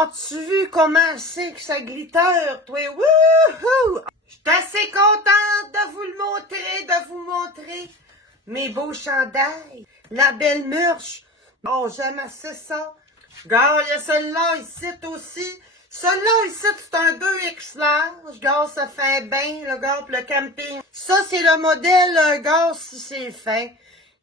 As-tu vu comment c'est que ça glitter, toi? Wouhou! Je suis assez contente de vous montrer mes beaux chandails. La belle murche. Oh, j'aime assez ça. Regarde, il y a celui-là ici aussi. Celui-là ici, c'est un 2X large. Regarde, ça fait bien, regarde, le camping. Ça, c'est le modèle, regarde, si c'est fin.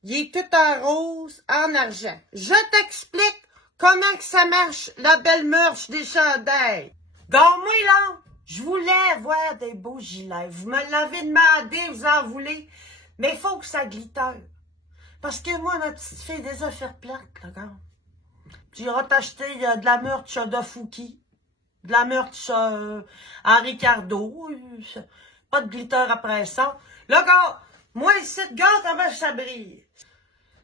Il est tout en rose, en argent. Je t'explique comment que ça marche, la belle murche des chandails. Regarde, moi, là, je voulais avoir des beaux gilets. Vous me l'avez demandé, vous en voulez. Mais il faut que ça glitter. Parce que moi, ma petite fille, des affaires plates, là, regarde. J'ai acheté de la merch de Fouki, de la merch en Ricardo, pas de glitter après ça. Là, regarde, moi ici, regarde comment ça brille.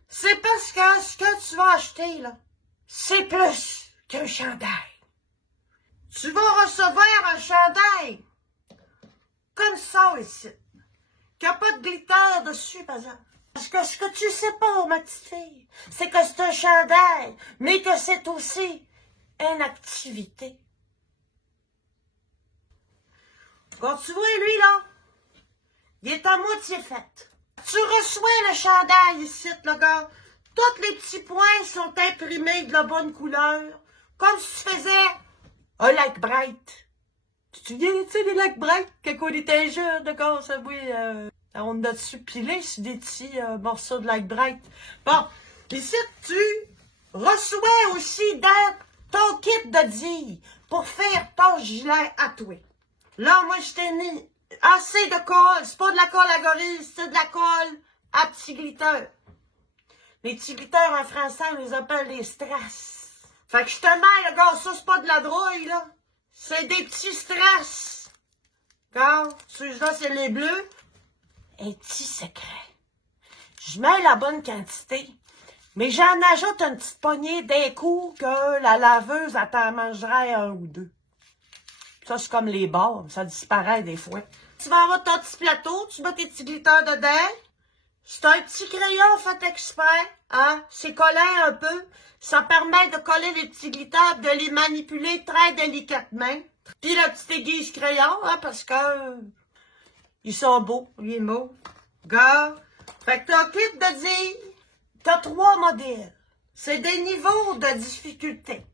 C'est parce que ce que tu vas acheter, là, c'est plus qu'un chandail. Tu vas recevoir un chandail comme ça ici, qui n'a pas de glitter dessus, par exemple. Parce que ce que tu sais pas, ma petite fille, c'est que c'est un chandail, mais que c'est aussi une activité. Quand tu vois, lui, là, il est à moitié fait. Tu reçois le chandail ici, le gars. Tous les petits points sont imprimés de la bonne couleur, comme si tu faisais un Like Bright. Tu te souviens, tu sais, des Like Bright, quand on était jeunes, d'accord, ça, oui, on a dessus pilé sur des petits morceaux de Like Bright. Bon, ici, tu reçois aussi dans ton kit de dire pour faire ton gilet à toi. Là, moi, je t'ai mis assez de colle. C'est pas de la colle à gorille, c'est de la colle à petits glitters. Les petits glitters en français, on les appelle les strass. Fait que je te mets, le gars, ça, c'est pas de la drouille, là. C'est des petits strass. Regarde, celui-là, c'est les bleus. Un petit secret. Je mets la bonne quantité, mais j'en ajoute une petite poignée d'un coup que la laveuse, elle t'en mangerait un ou deux. Ça, c'est comme les bords, ça disparaît des fois. Tu vas avoir ton petit plateau, tu mets tes petits glitters dedans. C'est un petit crayon fait exprès, hein? C'est collant un peu. Ça permet de coller les petits glitters, de les manipuler très délicatement. Puis la petite aiguise crayon, hein, parce que ils sont beaux, les mots. Gars, fait que t'as un kit de dire, t'as 3 modèles. C'est des niveaux de difficulté.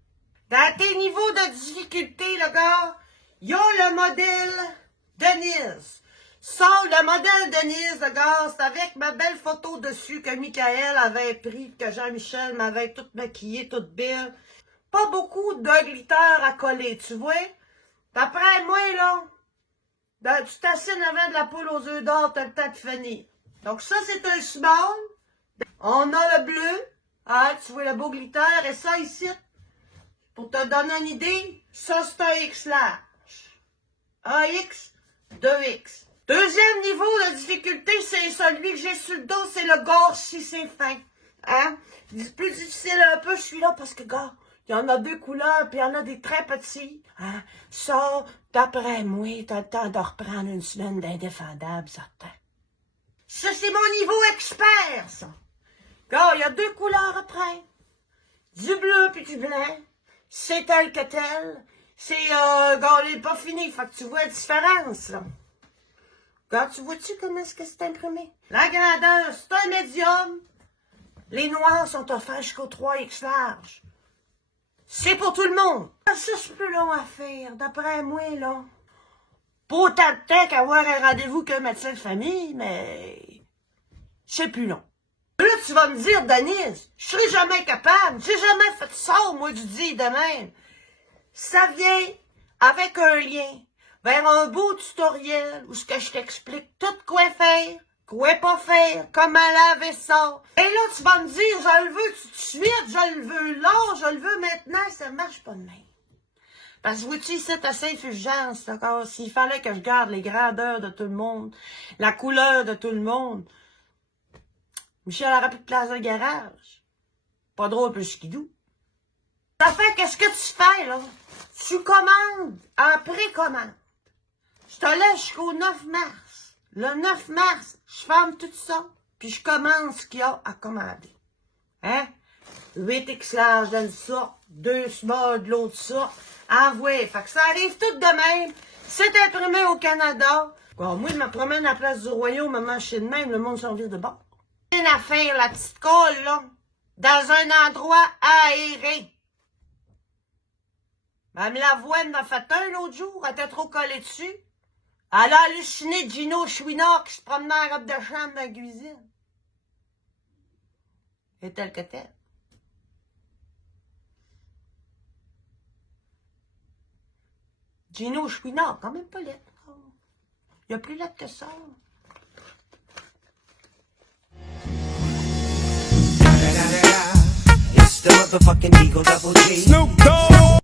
Dans tes niveaux de difficulté, le gars, il y a le modèle Denise. Ça, le modèle Denise, le gars, c'est avec ma belle photo dessus que Michael avait pris, que Jean-Michel m'avait toute maquillée, toute belle. Pas beaucoup de glitter à coller, tu vois? D'après moi, là, tu t'assines avant de la poule aux œufs d'or, t'as le temps de finir. Donc ça, c'est un small. On a le bleu. Hein, tu vois le beau glitter. Et ça ici, pour te donner une idée, ça c'est un X large. Un X, 2X. Deuxième niveau de difficulté, c'est celui que j'ai sur le dos, c'est le gore si c'est fin. Hein? C'est plus difficile un peu celui-là parce que, gars, il y en a 2 couleurs, puis il y en a des très petits. Hein? Ça, d'après moi, t'as le temps de reprendre une semaine d'indéfendable, certain. Ça, c'est mon niveau expert, ça. Gars, il y a 2 couleurs après. Du bleu puis du blanc. C'est tel que tel. C'est, gars, il n'est pas fini, fait que tu vois la différence, là. Gars, tu vois-tu comment est-ce que c'est imprimé? La grandeur, c'est un médium. Les noirs sont offerts jusqu'au 3X large. C'est pour tout le monde. Ça, c'est plus long à faire, d'après moi, là. Pas autant de temps qu'avoir un rendez-vous qu'un médecin de famille, mais c'est plus long. Là, tu vas me dire, Denise, je serai jamais capable. J'ai jamais fait ça, moi, du dit de même. Ça vient avec un lien vers un beau tutoriel où ce que je t'explique tout quoi faire, quoi pas faire, comment laver ça. Et là, tu vas me dire, je le veux tout de suite, je le veux là, je le veux maintenant, ça marche pas de même. Parce que vois-tu, c'est assez fulgence, d'accord? S'il fallait que je garde les grandeurs de tout le monde, la couleur de tout le monde, Michel aurait plus de place de garage. Pas drôle plus skidou. Ça fait qu'est-ce que tu fais, là? Tu commandes en précommande. Je te laisse jusqu'au 9 mars. Le 9 mars, je ferme tout ça, puis je commande ce qu'il y a à commander. Hein? 8X large d'une sorte, 2 small de l'autre sorte. Envoyé. Fait que ça arrive tout de même. C'est imprimé au Canada. Bon, moi, je me promène à la place du Royaume, maman, je sais de même, le monde s'en vire de bord. Rien à faire, la petite colle, là. Dans un endroit aéré. Même la voix m'a fait un l'autre jour, elle était trop collée dessus. Elle a halluciné de Gino Chouinard qui se promenait en robe de chambre dans la cuisine. Et tel que tel. Gino Chouinard, quand même pas laid. Il y a plus laid que ça. It's the motherfucking Eagle Double G. Snoop Dogg.